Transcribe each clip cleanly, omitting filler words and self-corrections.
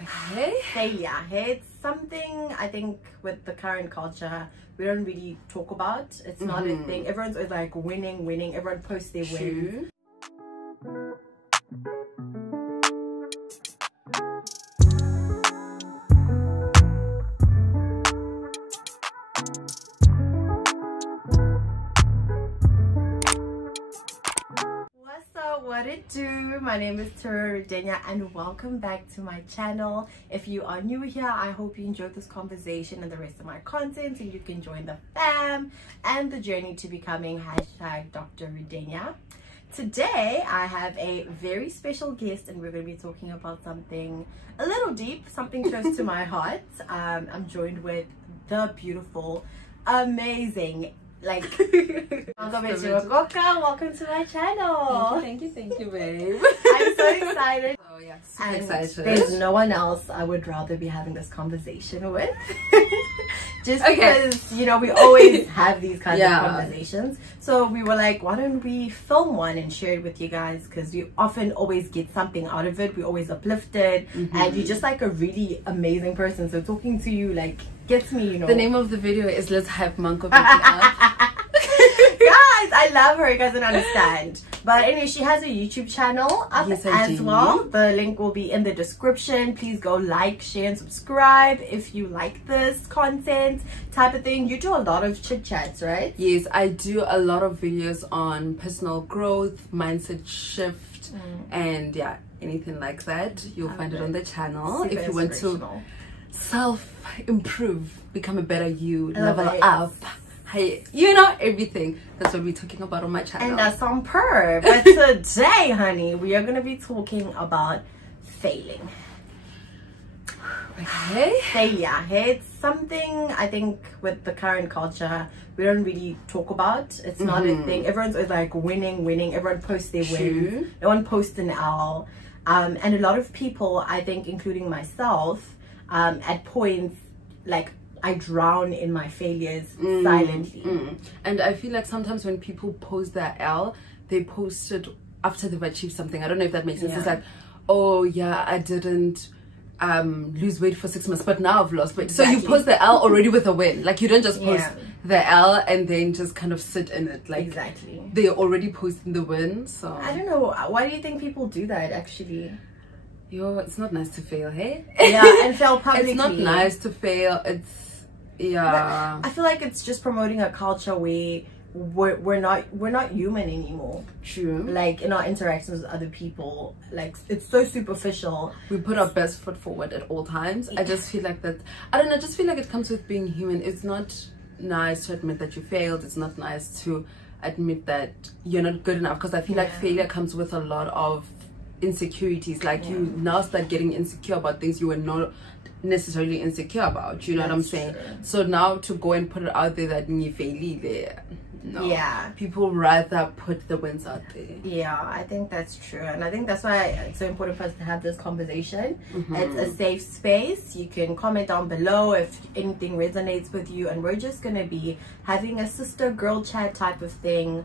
Okay. Failure. It's something I think with the current culture we don't really talk about. It's not a thing. Everyone's always like winning. Everyone posts their wins. What it do? My name is Ridenya and welcome back to my channel. If you are new here, I hope you enjoyed this conversation and the rest of my content and you can join the fam and the journey to becoming #Dr. Ridenya. Today I have a very special guest and we're going to be talking about something a little deep, something close to my heart. I'm joined with the beautiful, amazing, Mankobetsi, Mokoka, welcome to my channel. Thank you, babe. I'm so excited. Oh yes, And excited. there's no one else I would rather be having this conversation with. Just because, you know, we always have these kinds of conversations. So we were like, why don't we film one and share it with you guys? Because we often always get something out of it. We're always uplifted. And you're just like a really amazing person. So talking to you like gets me, you know. The name of the video is Let's Hype Mankobetsi Up. Guys, I love her. You guys don't understand. But anyway, she has a YouTube channel up as well. The link will be in the description. Please go like, share, and subscribe if you like this content type of thing. You do a lot of chit chats, right? Yes, I do a lot of videos on personal growth, mindset shift, and yeah, anything like that. You'll find it on the channel. Super if you want to self-improve, become a better you, level up. Hey, you know, everything. That's what we're talking about on my channel. And that's on per. But today, honey, we are going to be talking about failing. Okay. Failure. It's something I think with the current culture we don't really talk about. It's not a thing. Everyone's always like winning. Everyone posts their wins. No one posts an L. And a lot of people, I think, including myself, at points like I drown in my failures silently. And I feel like sometimes when people post their L, they post it after they've achieved something. I don't know if that makes sense. It's like, oh yeah, I didn't lose weight for 6 months, but now I've lost weight. So you post the L already with a win. Like you don't just post the L and then just kind of sit in it. Like they're already posting the win. So I don't know. Why do you think people do that actually? Yo, it's not nice to fail, hey? Yeah, and fail publicly. It's not nice to fail. It's I feel like it's just promoting a culture where we're not human anymore. True. Like in our interactions with other people, like it's so superficial. We put our best foot forward at all times. I just feel like that, I don't know, I just feel like it comes with being human. It's not nice to admit that you failed. It's not nice to admit that you're not good enough, because I feel like failure comes with a lot of insecurities. Like you now start getting insecure about things you were not necessarily insecure about, you know what I'm saying? So now to go and put it out there that you failed there, no. People rather put the wins out there. I think that's true, and I think that's why it's so important for us to have this conversation. It's a safe space. You can comment down below if anything resonates with you, and we're just gonna be having a sister girl chat type of thing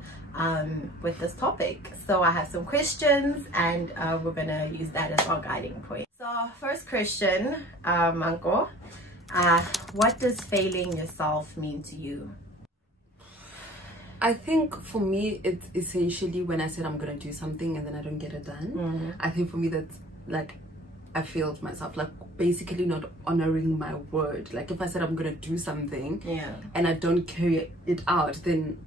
with this topic. So I have some questions and we're gonna use that as our guiding point. So first question, Manko, what does failing yourself mean to you? I think for me it's essentially when I said I'm gonna do something and then I don't get it done. I think for me that's like I failed myself, like basically not honoring my word. Like if I said I'm gonna do something and I don't carry it out, then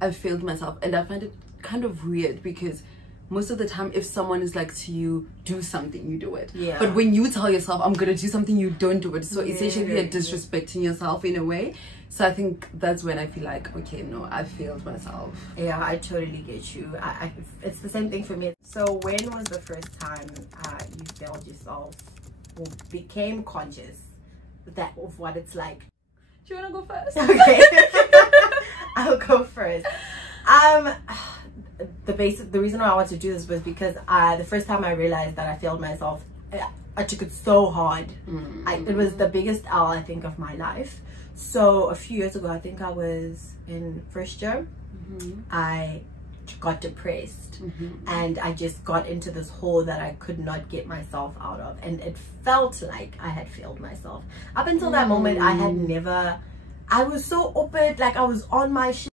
I failed myself. And I find it kind of weird because most of the time if someone is like to you, do something, you do it. But when you tell yourself I'm gonna do something, you don't do it. So essentially you're disrespecting yourself in a way. So I think that's when I feel like, okay, no, I failed myself. Yeah, I totally get you. It's the same thing for me. So when was the first time you failed yourself or became conscious of what it's like? Do you want to go first? Okay. I'll go first. The reason why I want to do this was because the first time I realized that I failed myself, I took it so hard. It was the biggest L I think of my life. So a few years ago, I think I was in first year, I got depressed, and I just got into this hole that I could not get myself out of, and it felt like I had failed myself. Up until that moment, I was so open, like I was on my shit,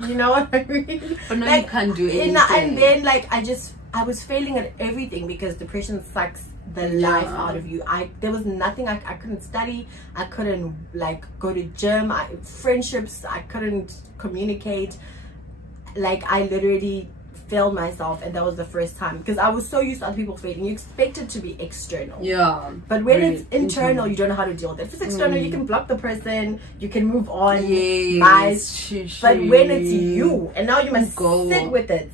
you know what I mean? But no, like, you can't do anything. And then like I was failing at everything, because depression sucks the life out of you. There was nothing. I couldn't study, I couldn't like go to gym, friendships, I couldn't communicate. Like I literally failed myself, and that was the first time, because I was so used to other people failing. You expect it to be external, but when it's internal, you don't know how to deal with it. If it's external, you can block the person, you can move on, but when it's you, and now you must sit with it.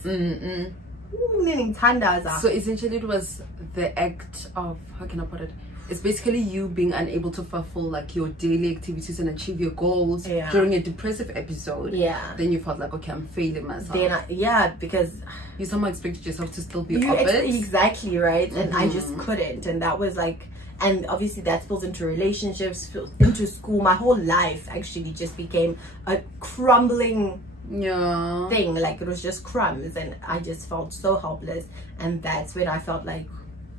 So essentially it was the act of, how can I put it, it's basically you being unable to fulfill like your daily activities and achieve your goals during a depressive episode. Then you felt like, okay, I'm failing myself. Then because you somehow expected yourself to still be up it. Exactly, right? And I just couldn't, and that was like, and obviously that spills into relationships, spills into school. My whole life actually just became a crumbling thing. Like it was just crumbs, and I just felt so helpless. And that's when I felt like,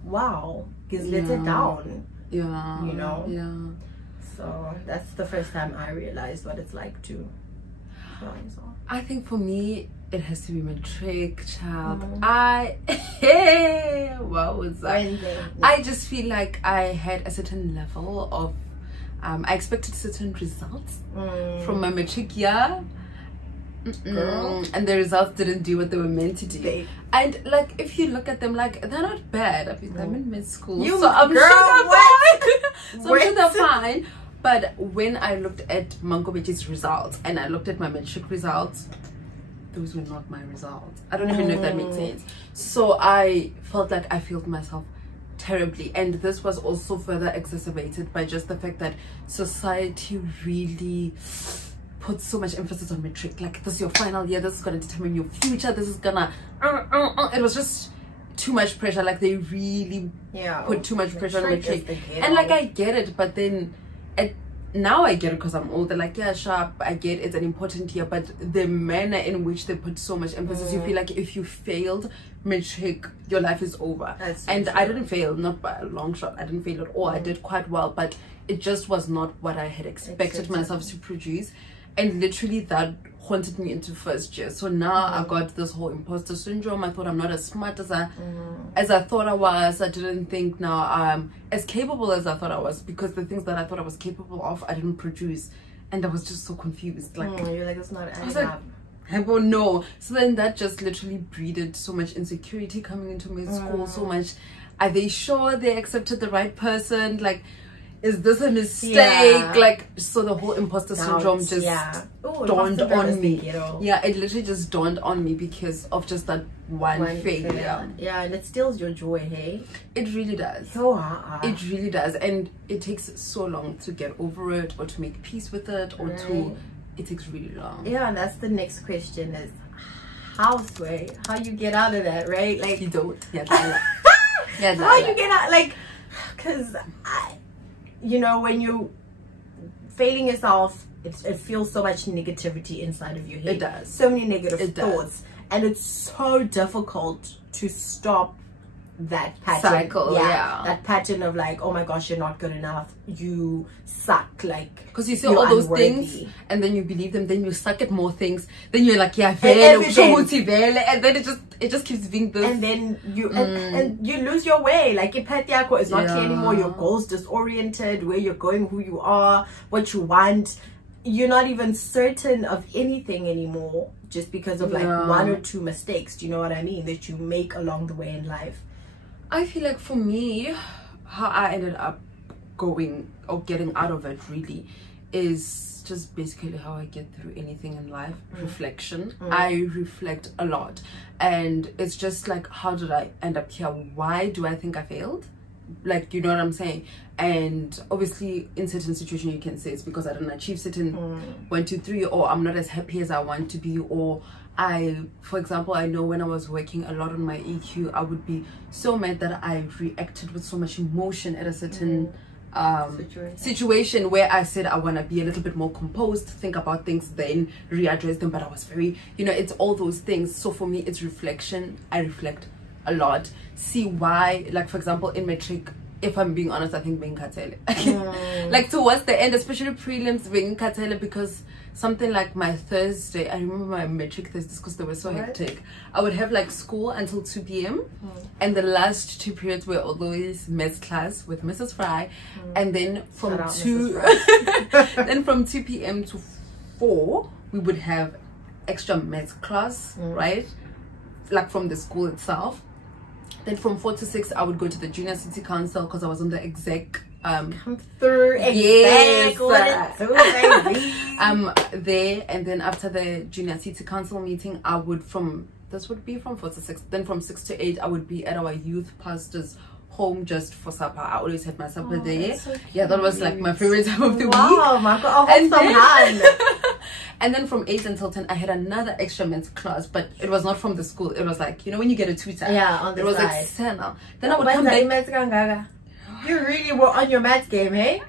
wow, just let it down. You know? So that's the first time I realized what it's like to fail yourself. I think for me it has to be matric, child. What was that? I just feel like I had a certain level of I expected certain results from my matric year. And the results didn't do what they were meant to do. And like if you look at them, like they're not bad. I mean, I'm in mid school, so I'm sure they're fine. So I'm sure they're fine. But when I looked at Mankobetsi's results and I looked at my matric results, those were not my results. I don't even know if that makes sense. So I felt like I failed myself terribly, and this was also further exacerbated by just the fact that society really put so much emphasis on matric. Like, this is your final year, this is gonna determine your future, this is gonna it was just too much pressure. Like they really put too much pressure on matric, and like I get it, but then now I get it because I'm older. Like, yeah, sharp, I get it's an important year, but the manner in which they put so much emphasis, you feel like if you failed matric, your life is over. And I didn't fail, not by a long shot. I didn't fail at all. I did quite well, but it just was not what I had expected myself to produce. And literally that haunted me into first year. So now I got this whole imposter syndrome. I thought I'm not as smart as I thought I was. I didn't think now I'm as capable as I thought I was, because the things that I thought I was capable of, I didn't produce. And I was just so confused. Like, you're like, it's not adding up. Well, no. So then that just literally breeded so much insecurity coming into my school. So much, are they sure they accepted the right person? Like, is this a mistake? Like, so the whole imposter syndrome just dawned on me. It literally just dawned on me because of just that one failure. And it steals your joy, hey? It really does. It really does. And it takes so long to get over it, or to make peace with it, or it takes really long. And that's the next question is how you get out of that, right? Like, you don't. How you get out, like, because you know, when you failing yourself, it feels so much negativity inside of your head. It does. So many negative thoughts. And it's so difficult to stop that pattern. Cycle, that pattern of like, oh my gosh, you're not good enough, you suck, like, because you see all those things and then you believe them, then you suck at more things, then you're like, and then it just keeps being this, and then you and you lose your way. Like, your path is not clear anymore, your goals disoriented, where you're going, who you are, what you want. You're not even certain of anything anymore, just because of like one or two mistakes, do you know what I mean, that you make along the way in life. I feel like for me, how I ended up going or getting out of it really is just basically how I get through anything in life. Reflection. I reflect a lot, and it's just like, how did I end up here? Why do I think I failed? Like, you know what I'm saying? And obviously in certain situations you can say it's because I didn't achieve certain 1, 2, 3, or I'm not as happy as I want to be, or for example, I know when I was working a lot on my EQ, I would be so mad that I reacted with so much emotion at a certain situation where I said I want to be a little bit more composed, think about things, then readdress them. But I was very, you know, it's all those things. So for me, it's reflection. I reflect a lot, see why, like for example in matric, if I'm being honest, I think being katele like towards the end, especially prelims, being katele, because something like my Thursday, I remember my matric Thursdays because they were so hectic. I would have like school until 2 p.m. and the last 2 periods were always maths class with Mrs. Fry, and then from 2 then from 2 p.m. to 4 we would have extra maths class, right, like from the school itself. Then from 4 to 6 I would go to the junior city council because I was on the exec come through yes exactly. There, and then after the junior city council meeting I would this would be from 4 to 6, then from 6 to 8 I would be at our youth pastor's home just for supper. I always had my supper there. So yeah, that was like my favorite time of the week. Wow, my God, and then, and then from 8 until 10 I had another extra maths class, but it was not from the school. It was like, you know, when you get a tutor, on the it was side. external. Then I would come back. You really were on your maths game, hey?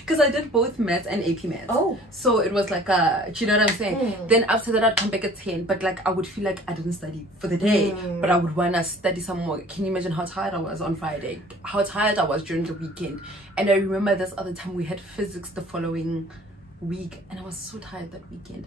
Because I did both maths and AP maths. Oh. So it was like do you know what I'm saying? Then after that I'd come back at 10, but like I would feel like I didn't study for the day, but I would want to study some more. Can you imagine how tired I was on Friday? How tired I was during the weekend? And I remember this other time we had physics the following week and I was so tired that weekend.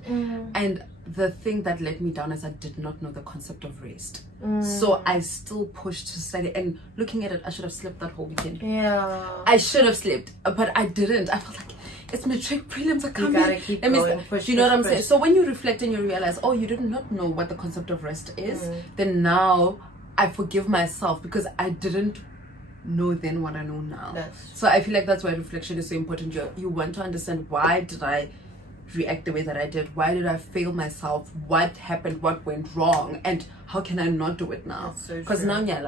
And the thing that let me down is I did not know the concept of rest. So I still pushed to study, and looking at it, I should have slept that whole weekend. I should have slept, but I didn't. I felt like it's matric prelims are coming. You gotta keep going, push, do you know what I'm saying? So when you reflect and you realize, oh, you did not know what the concept of rest is, then now I forgive myself because I didn't know then what I know now. So I feel like that's why reflection is so important. You want to understand, why did I react the way that I did? Why did I fail myself? What happened? What went wrong? And how can I not do it now? Because now guys,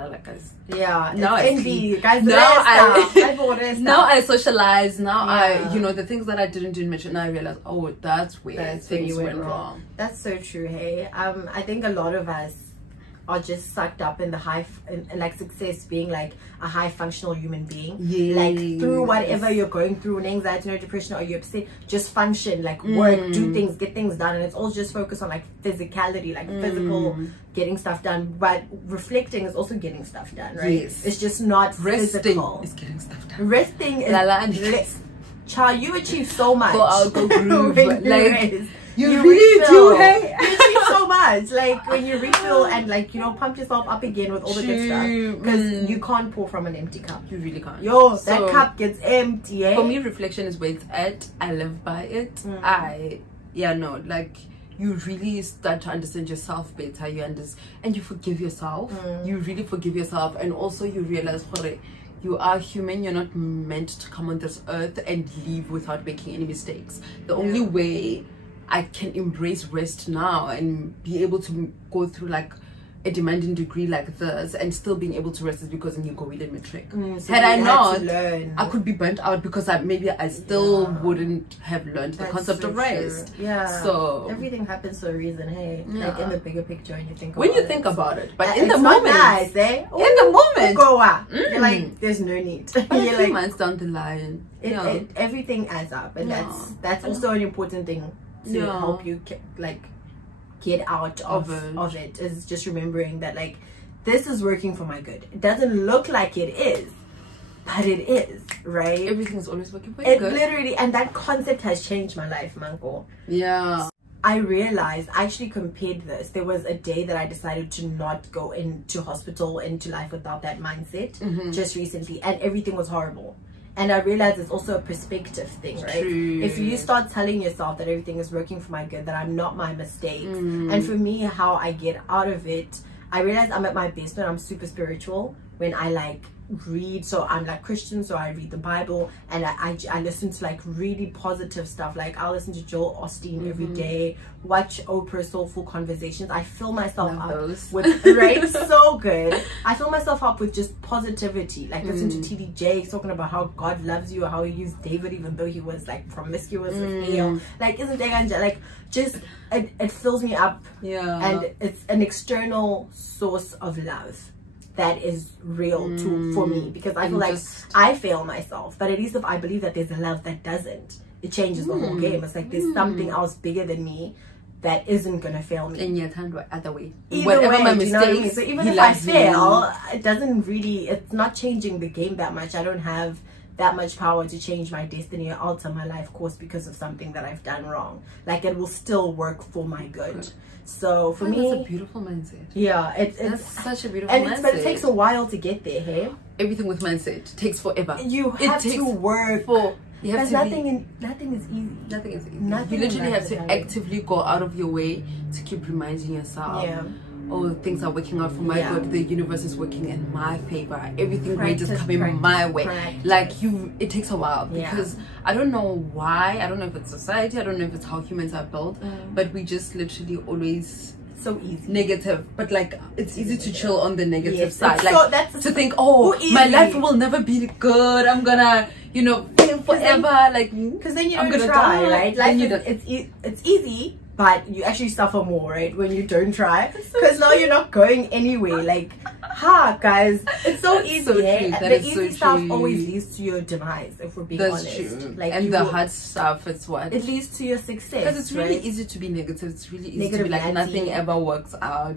now I sleep. Guys, now I socialize. Now I, you know, the things that I didn't do in matric, now I realize, oh, that's where things went wrong. That's so true. Hey, I think a lot of us are just sucked up in the like success being like a high functional human being. Like through whatever you're going through, an anxiety or depression, or you're upset, just function, like work, do things, get things done. And it's all just focused on like physicality, like physical getting stuff done. But reflecting is also getting stuff done, right? It's just not physical. Resting is getting stuff done. Resting is child, you achieve so much. Go out, go groove. Like you really do, hey? You achieve so much, like when you refill and like, you know, pump yourself up again with all the good stuff, because you can't pour from an empty cup. You really can't. That cup gets empty, eh? For me, reflection is where it's at. I live by it. Like you really start to understand yourself better. You understand and you forgive yourself. You really forgive yourself, and also you realize, you are human. You're not meant to come on this earth and leave without making any mistakes. The only way I can embrace rest now and be able to go through like a demanding degree like this and still being able to rest is because in go in matric. So had I not, I could be burnt out because I still wouldn't have learned the concept of rest. So everything happens for a reason, hey? Like in the bigger picture, and you think about it. But in the moment, nice, eh? In the moment, you're like, there's no need. But a few months down the line, everything adds up, and that's also an important thing to help you like get out of it, is just remembering that like this is working for my good. It doesn't look like it is, but it is, right? Everything is always working for your good. Literally, and that concept has changed my life, Manko. I realized, I actually compared this. There was a day that I decided to not go into hospital, into life without that mindset, just recently, and everything was horrible. And I realized it's also a perspective thing, right? If you start telling yourself that everything is working for my good, that I'm not my mistakes, and for me, how I get out of it, I realized I'm at my best when I'm super spiritual, when I like read. So I'm like Christian, so I read the Bible, and I listen to like really positive stuff. Like I'll listen to Joel Osteen every day, watch Oprah Soulful Conversations. I fill myself up with so good. I fill myself up with just positivity, like listen to TD Jakes talking about how God loves you, or how he used David even though he was like promiscuous with Hale. Like isn't there like just it fills me up, and it's an external source of love. that is real for me, because I feel like I fail myself, but at least if I believe that there's a love that doesn't, it changes the whole game. It's like there's something else bigger than me that isn't gonna fail me. And yet, other way. Either way, my do you know what I mean? mistakes, So even if I fail, it doesn't really, it's not changing the game that much. I don't have that much power to change my destiny or alter my life course because of something that I've done wrong. Like, it will still work for my good. So for me, that's a beautiful mindset. Yeah, it's such a beautiful mindset. But it takes a while to get there. Hey, everything with mindset takes forever. You have to work for. Because nothing is easy. Nothing is easy. Nothing you literally have to happen. actively go out of your way to keep reminding yourself. Yeah. Oh, things are working out for my good. The universe is working in my favor. Everything great is coming my way. Like it takes a while, because I don't know why. I don't know if it's society. I don't know if it's how humans are built. But we just literally always so easy negative. But like, it's easy to chill on the negative side. Like, so that's to think, oh, my life will never be good. I'm gonna, you know, fail forever. Like, because then you don't try, right? Like, it's easy, but you actually suffer more, right, when you don't try, because now you're not going anywhere. Like, guys, it's so easy. So the easy stuff always leads to your demise, if we're being honest. True. Like, and the hard stuff, it's what it leads to your success. Because it's really easy to be negative. It's really easy to be like, nothing ever works out.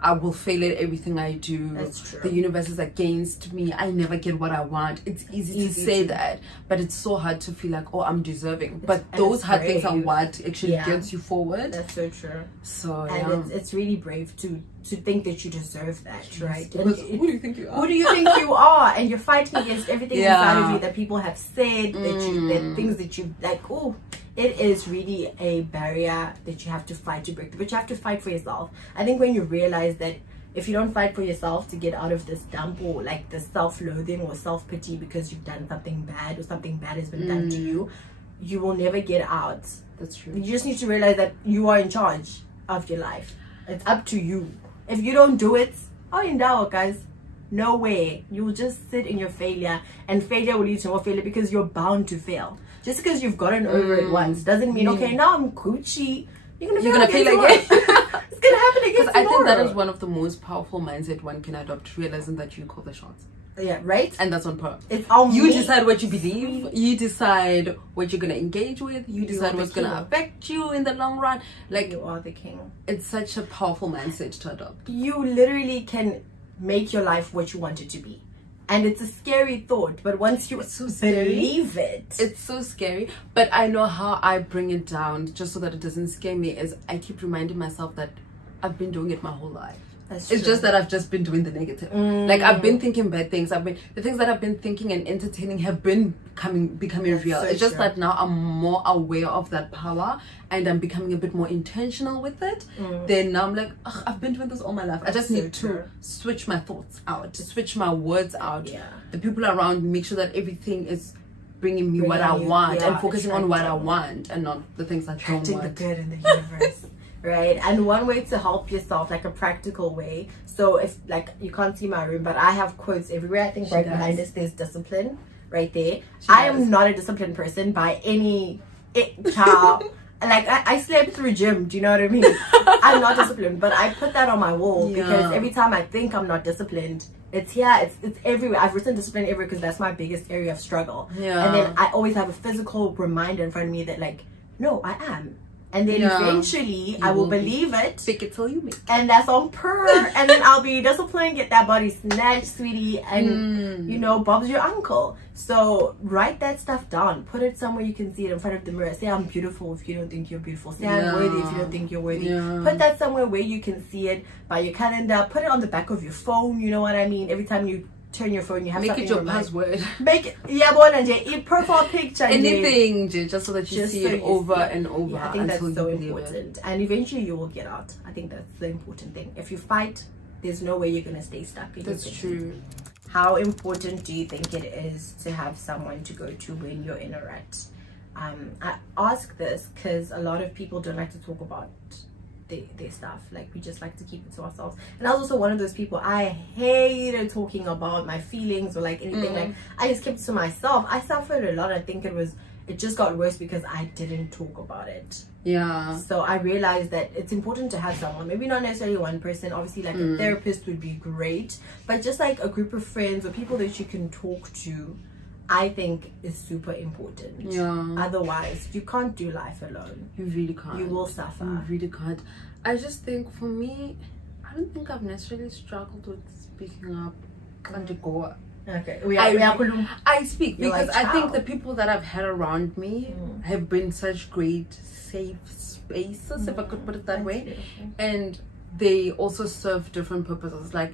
I will fail at everything I do. That's true. The universe is against me. I never get what I want. It's easy to say that, but it's so hard to feel like, oh, I'm deserving. But those hard things are what actually gets you forward. That's so true. So and it's really brave to think that you deserve that, right? Because who do you think you are? Who do you think you are? And you're fighting against everything inside of you that people have said, that things that you like. Oh, it is really a barrier that you have to fight to break through, but you have to fight for yourself. I think when you realize that if you don't fight for yourself to get out of this dump, or like the self-loathing or self-pity because you've done something bad or something bad has been done to you, you will never get out. That's true. You just need to realize that you are in charge of your life. It's up to you. If you don't do it, guys, no way. You will just sit in your failure, and failure will lead to more failure, because you're bound to fail. Just because you've gotten over it once doesn't mean, okay, now I'm Gucci. You're gonna fail again. It's gonna happen again. Because I think that is one of the most powerful mindset one can adopt, realizing that you call the shots. Yeah, right. And that's on purpose. It's on you decide what you believe. You decide what you're gonna engage with. You decide what's gonna affect you in the long run. Like, you are the king. It's such a powerful mindset to adopt. You literally can make your life what you want it to be. And it's a scary thought, but once you believe it, it's so scary. But I know how I bring it down just so that it doesn't scare me, is I keep reminding myself that I've been doing it my whole life. It's just that I've just been doing the negative. Like, I've been thinking bad things. The things that I've been thinking and entertaining have been becoming real. It's just that now I'm more aware of that power, and I'm becoming a bit more intentional with it. Then now I'm like, I've been doing this all my life. I just need to switch my thoughts out, switch my words out. The people around me, make sure that everything is bringing me what I want, and focusing on what I want, and not the things I don't want. The good in the universe. Right? And one way to help yourself, like a practical way, so if, like, you can't see my room, but I have quotes everywhere. I think behind us there's discipline right there. I am not a disciplined person by any child. Like, I slept through gym, do you know what I mean? I'm not disciplined, but I put that on my wall because every time I think I'm not disciplined, it's everywhere. I've written discipline everywhere because that's my biggest area of struggle. And then I always have a physical reminder in front of me that, like, no, I am. And then eventually I will believe it. Fake it till you make it. And that's on purr. And then I'll be disciplined, get that body snatched, sweetie. And, you know, Bob's your uncle. So write that stuff down. Put it somewhere you can see it in front of the mirror. Say, I'm beautiful if you don't think you're beautiful. Say, I'm worthy if you don't think you're worthy. Put that somewhere where you can see it, by your calendar. Put it on the back of your phone. You know what I mean? Every time you turn your phone, you have make it your password. Make it profile picture, anything, just so that you see it over and over. I think that's so important, and eventually you will get out. I think that's the important thing. If you fight, there's no way you're gonna stay stuck. That's true. How important do you think it is to have someone to go to when you're in a rut? I ask this because a lot of people don't like to talk about their stuff. Like, we just like to keep it to ourselves. And I was also one of those people, I hated talking about my feelings or like anything. Like, I just kept it to myself. I suffered a lot. I think it just got worse because I didn't talk about it. Yeah. So I realized that it's important to have someone, maybe not necessarily one person, obviously like a therapist would be great, but just like a group of friends or people that you can talk to, I think is super important. Yeah. Otherwise, you can't do life alone. You really can't. You will suffer. You really can't. I just think for me, I don't think I've necessarily struggled with speaking up. Okay. I speak You're because like, I think "Ciao." the people that I've had around me have been such great safe spaces, if I could put it that way. Beautiful. And they also serve different purposes. Like,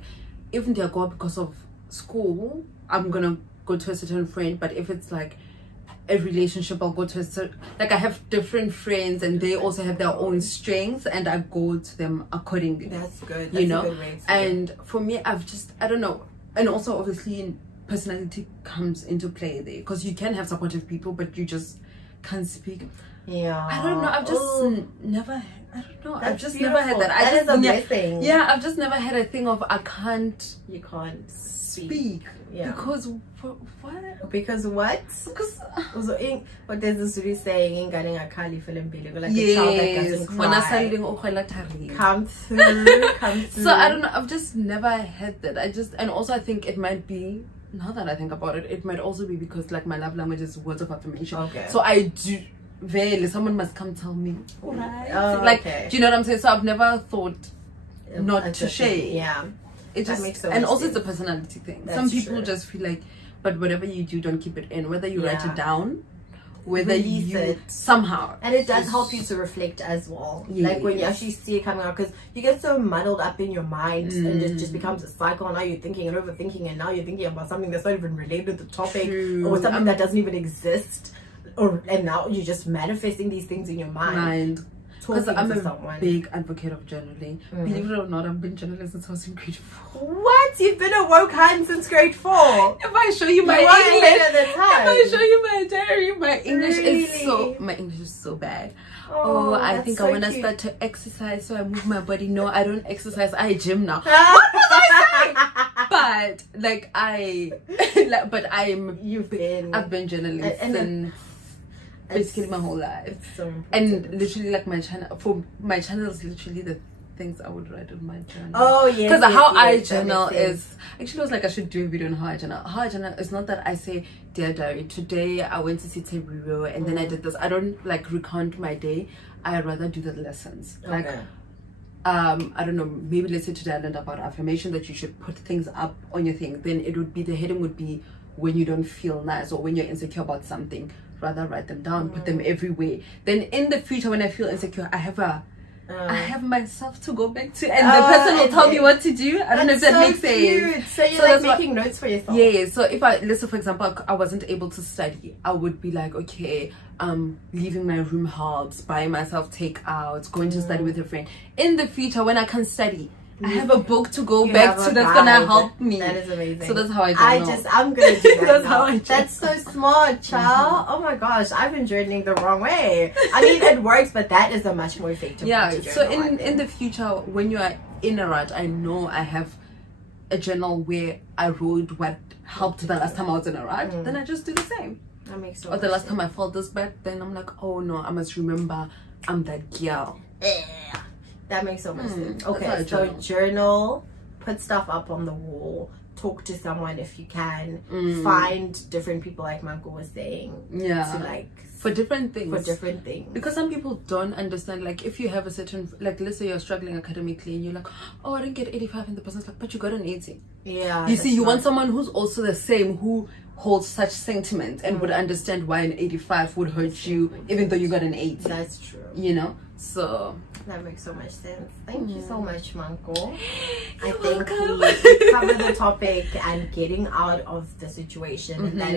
even they go because of school, I'm gonna go to a certain friend, but if it's like a relationship, I'll go to a certain, like, I have different friends and they also have their own strengths, and I go to them accordingly. That's good. That's you know, a good way to and for me, I've just, I don't know, and also obviously personality comes into play there, because you can have supportive people but you just can't speak. Yeah. I don't know, I've just never, I don't know, I've just never had that. That is a blessing. Yeah, I've just never had a thing of I can't You can't speak. Yeah. Because what? Because what? Because but there's this really saying, like a child that yes, doesn't cry. Come through. So I don't know, I've just never had that. And also I think it might be, now that I think about it, it might also be because like my love language is words of affirmation. Okay. So I do, someone must come tell me, alright. Like, okay. do you know what I'm saying? So I've never thought not That's to a share. thing, yeah. It just makes so and much also sense. it's a personality thing. That's Some people true. just feel like, but whatever you do, don't keep it in. Whether you write Yeah. it down, whether Release you it. somehow. And it does help you to reflect as well. Like when you Yes. actually see it coming out, because you get so muddled up in your mind and it just becomes a cycle. Now you're thinking and overthinking, and now you're thinking about something that's not even related to the topic, True. or something that doesn't even exist. And now you're just manifesting these things in your mind. Because Talking I'm to a someone. big advocate of journaling. Believe it or not, I've been journaling since I was in grade 4. What? You've been a woke hand since grade 4? If I show you my You are English, ahead of the if time. I show you my diary, my English Really? is so bad. Oh, I that's think so I want to cute. start to exercise, so I move my body. No, I don't exercise. I gym now. But like I've been journaling since basically my whole life. It's so important. And literally, like my channel is literally the things I would write on my journal. Oh yeah. Because how I that journal makes sense. is actually, I was like, I should do a video on how I journal. How I journal is not that I say, dear diary, today I went to see Teruo and then I did this. I don't like recount my day. I rather do the lessons. Like Okay. I don't know, maybe let's say today I learned about affirmation, that you should put things up on your thing. Then it would be, the heading would be when you don't feel nice or when you're insecure about something. Rather write them down, put them everywhere. Then in the future when I feel insecure, I have myself to go back to, and the person will tell me what to do. I don't know if that makes sense. So you're like making notes for yourself. Yeah, so if let's say for example I wasn't able to study, I would be like, okay, leaving my room helps, buying myself takeouts, going to study with a friend. In the future when I can't study, I have a book to go back to that's gonna help me. That is amazing. So that's how I journal. I'm gonna do that. That's now. how I That's so smart, child. Oh my gosh, I've been journaling the wrong way. I mean, it works, but that is a much more effective Yeah, way to so journal, in the future when you are in a rut, I know I have a journal where I wrote what helped the last time I was in a rut. Then I just do the same. that makes so Or the last time I felt this bad, then I'm like, oh no, I must remember I'm that girl. That makes so much sense. That's how Okay, I so journal. journal, put stuff up on the wall, talk to someone if you can, find different people like Manko was saying. Yeah. To like For different things. Because some people don't understand, like if you have a certain, like let's say you're struggling academically and you're like, oh I didn't get 85, and the person's like, but you got an 80. Yeah. You see, you want someone who's also the same, who holds such sentiments and would understand why an 85 would hurt you even though you got an 80. That's true. You know? So That makes so much sense. Thank you so much, Manko. I You're think welcome. we covered the topic and getting out of the situation, and that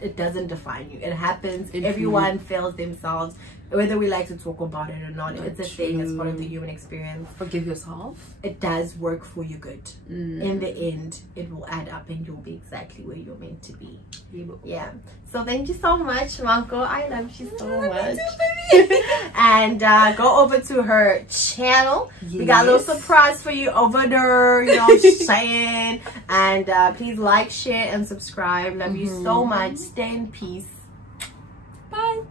it doesn't define you. It happens. Everyone fails themselves, whether we like to talk about it or not. It's a thing. It's part of the human experience. forgive yourself. It does work for your good. In the end, it will add up and you'll be exactly where you're meant to be. Yeah. So thank you so much, Manko. I love you so much. And go over to her channel. We got a little surprise for you over there, you know what I'm saying? And please like, share, and subscribe. Love you so much. Stay in peace. Bye.